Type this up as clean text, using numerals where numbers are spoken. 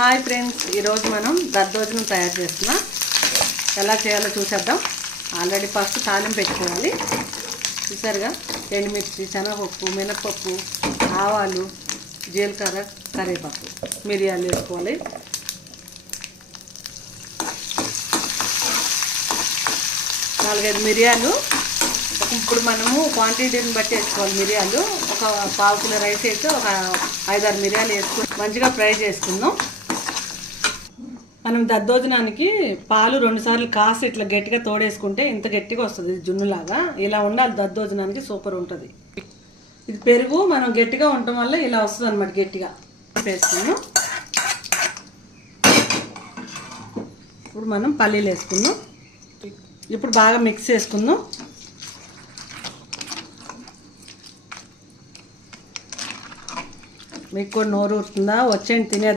Hi friends, ఈరోజు మనం దద్దోజనం తయారు చేస్తున్నాం. ఎలా చేయాలో చూసేద్దాం. ఆల్రెడీ ఫస్ట్ తాలింపు పెట్టుకోవాలి. చూసారుగా, ఎండుమిర్చి, శనగపప్పు, మినపప్పు, ఆవాలు, జీలకర్ర, కరివేపాకు, మిరియాలు వేసుకోవాలి. నాలుగైదు మిరియాలు. ఇప్పుడు మనము క్వాంటిటీని బట్టి వేసుకోవాలి. మిరియాలు ఒక పావు కిలో రైస్ అయితే ఒక 5-6 మిరియాలు వేసుకుని మంచిగా ఫ్రై చేసుకుందాం. మనం దద్దోజనానికి పాలు 2 సార్లు కాసి ఇట్లా గట్టిగా తోడేసుకుంటే ఇంత గట్టిగా వస్తుంది, జున్నులాగా. ఇలా ఉండాలి, దద్దోజనానికి సూపర్ ఉంటుంది. ఇది పెరుగు మనం గట్టిగా ఉండటం వల్ల ఇలా వస్తుంది అన్నమాట. గట్టిగా వేసుకున్నాం. ఇప్పుడు మనం పల్లీలు వేసుకుందాం. ఇప్పుడు బాగా మిక్స్ చేసుకుందాం. మీకు కూడా నోరు ఊరుతుందా? వచ్చేయండి, తినే